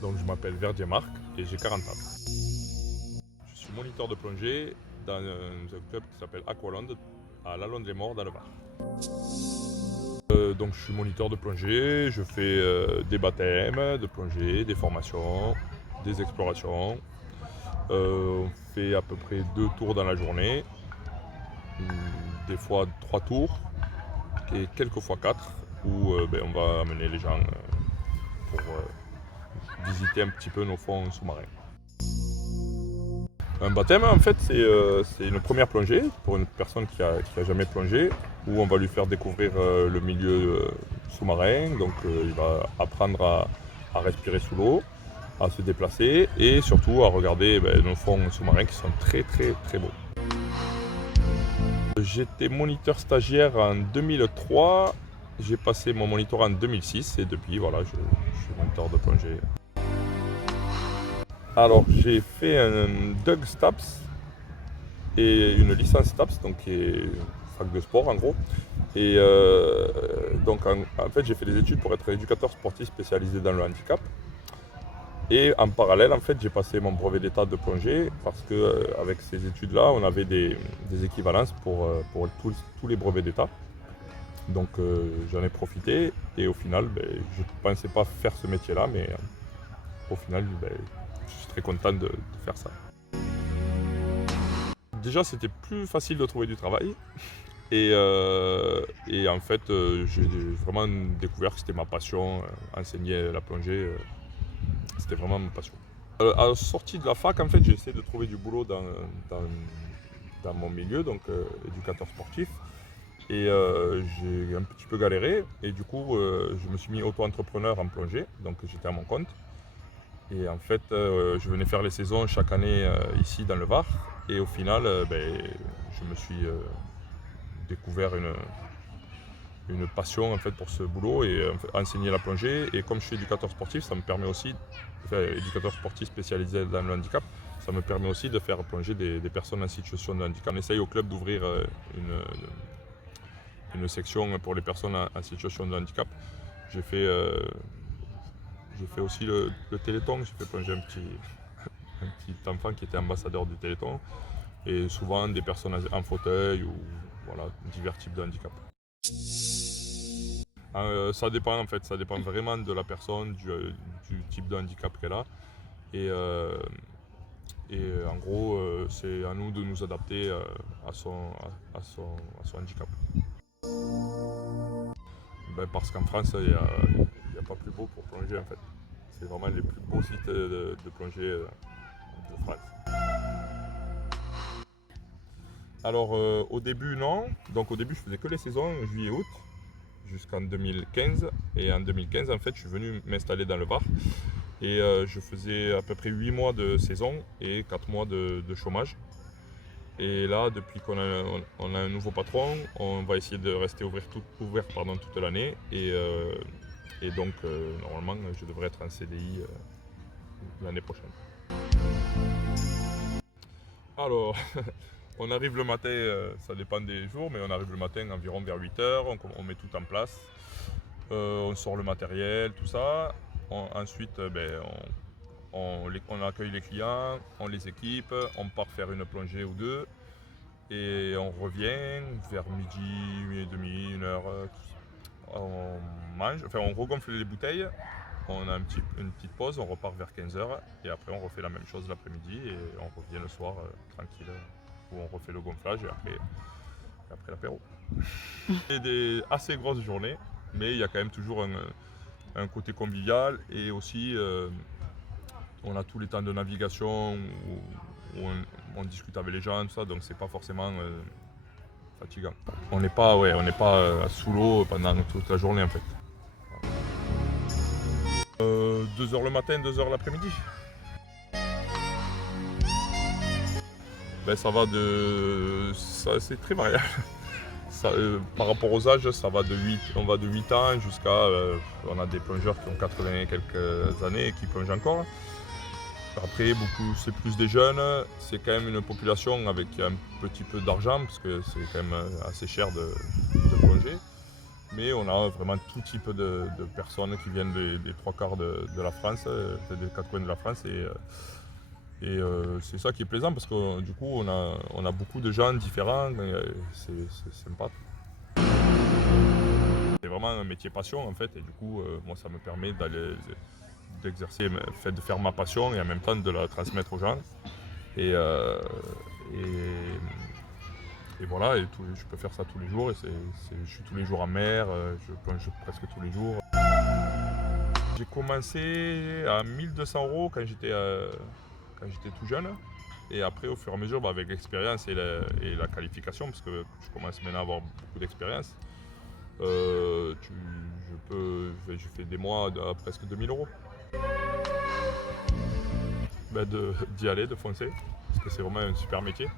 Donc je m'appelle Verdier Marc et j'ai 40 ans. Je suis moniteur de plongée dans un club qui s'appelle Aqualand à Lalonde-les-Morts dans le Var. Donc je suis moniteur de plongée, je fais des baptêmes de plongée, des formations, des explorations. On fait à peu près 2 tours dans la journée, des fois 3 tours et quelques fois 4 où on va amener les gens pour visiter un petit peu nos fonds sous-marins. Un baptême, en fait, c'est une première plongée pour une personne qui a jamais plongé, où on va lui faire découvrir le milieu sous-marin. Donc, il va apprendre à respirer sous l'eau, à se déplacer et surtout à regarder nos fonds sous-marins qui sont très beaux. J'étais moniteur stagiaire en 2003, j'ai passé mon moniteur en 2006 et depuis, voilà, je suis moniteur de plongée. Alors, j'ai fait un DUG STAPS et une licence STAPS, donc qui est fac de sport en gros. Et donc, en fait, j'ai fait des études pour être éducateur sportif spécialisé dans le handicap. Et en parallèle, en fait, j'ai passé mon brevet d'état de plongée parce qu'avec ces études-là, on avait des équivalences pour tous les brevets d'état. Donc, j'en ai profité et au final, je ne pensais pas faire ce métier-là, mais au final, je suis très content de faire ça. Déjà, c'était plus facile de trouver du travail. Et en fait, j'ai vraiment découvert que c'était ma passion. Enseigner la plongée, c'était vraiment ma passion. À la sortie de la fac, en fait, j'ai essayé de trouver du boulot dans mon milieu, donc éducateur sportif. Et j'ai un petit peu galéré. Et du coup, je me suis mis auto-entrepreneur en plongée, donc j'étais à mon compte. Et en fait, je venais faire les saisons chaque année ici dans le Var. Et au final, je me suis découvert une passion en fait, pour ce boulot et enseigner la plongée. Et comme je suis éducateur sportif, ça me permet aussi, éducateur sportif spécialisé dans le handicap, ça me permet aussi de faire plonger des personnes en situation de handicap. On essaye au club d'ouvrir une section pour les personnes en situation de handicap. J'ai fait aussi le Téléthon, j'ai fait plonger un petit enfant qui était ambassadeur du Téléthon et souvent des personnes en fauteuil ou voilà, divers types de handicap. Ça dépend en fait, ça dépend vraiment de la personne, du type de handicap qu'elle a et en gros c'est à nous de nous adapter à son handicap. Parce qu'en France il n'y a pas plus beau pour plonger en fait. C'est vraiment les plus beaux sites de plongée de France. Alors au début non, donc au début je faisais que les saisons juillet-août jusqu'en 2015 et en 2015 en fait je suis venu m'installer dans le Var et je faisais à peu près 8 mois de saison et 4 mois de chômage. Et là depuis qu'on a un nouveau patron, on va essayer de rester ouvert toute l'année et donc normalement je devrais être en CDI l'année prochaine. Alors, on arrive le matin, ça dépend des jours, mais on arrive le matin environ vers 8h, on met tout en place, on sort le matériel, tout ça. Ensuite, on accueille les clients, on les équipe, on part faire une plongée ou deux, et on revient vers midi et demi, 1h, on mange, enfin on regonfle les bouteilles. On a une petite pause, on repart vers 15h et après on refait la même chose l'après-midi et on revient le soir tranquille où on refait le gonflage et après l'apéro. C'est des assez grosses journées, mais il y a quand même toujours un côté convivial et aussi on a tous les temps de navigation où on discute avec les gens, tout ça, donc c'est pas forcément fatigant. On n'est pas sous l'eau pendant toute la journée en fait. 2h le matin, 2h l'après-midi. C'est très variable. Par rapport aux âges, on va de 8 ans jusqu'à... on a des plongeurs qui ont 80 et quelques années et qui plongent encore. Après, c'est plus des jeunes. C'est quand même une population avec un petit peu d'argent parce que c'est quand même assez cher de plonger. Mais on a vraiment tout type de personnes qui viennent des trois quarts de la France, des quatre coins de la France. C'est ça qui est plaisant parce que du coup on a beaucoup de gens différents, c'est sympa. C'est vraiment un métier passion en fait et du coup moi ça me permet d'exercer, de faire ma passion et en même temps de la transmettre aux gens. Et, euh, et, et voilà, je peux faire ça tous les jours et je suis tous les jours en mer, je plonge presque tous les jours. J'ai commencé à 1 200 € quand j'étais tout jeune. Et après, au fur et à mesure, avec l'expérience et la qualification, parce que je commence maintenant à avoir beaucoup d'expérience, je fais des mois à presque 2 000 €. D'y aller, de foncer, parce que c'est vraiment un super métier.